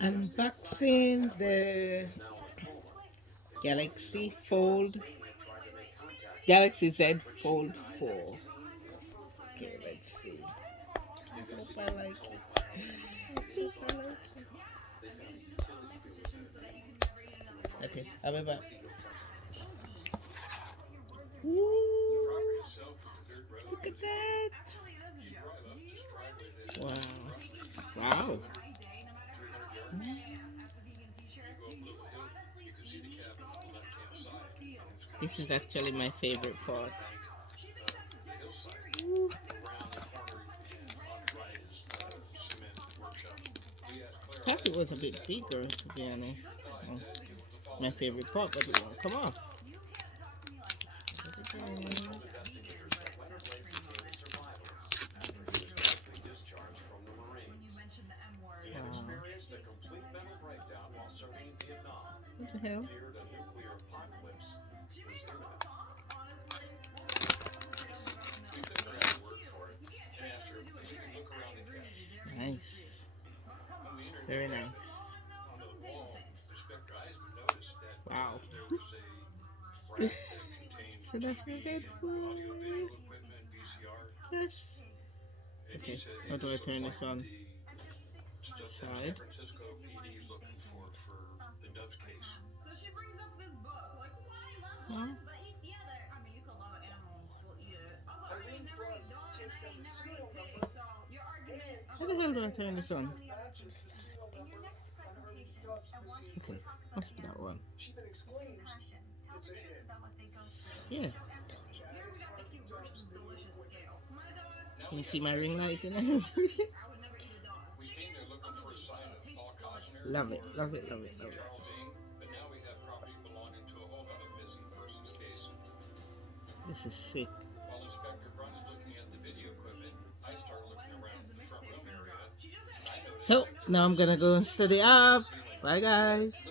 Unboxing the Galaxy Fold Galaxy Z Fold 4. Okay, let's see. Let's hope I like it. Let's hope I like it. Okay, I'll be back. Ooh, look at that! Wow. Wow. This is actually my favorite part. Ooh. Thought it was a bit bigger, to be honest. Oh, it's my favorite part, but it won't come off. What the hell? This is nice. Very nice. Wow. So that's the headphone. Yes. Okay, how do I turn this on? Side. Huh? How the hell do I turn this on? Okay, must be that one. Yeah. Can you see my ring light in there? Love it, love it, love it, love it. This is sick. So now I'm gonna go and study up. Bye guys.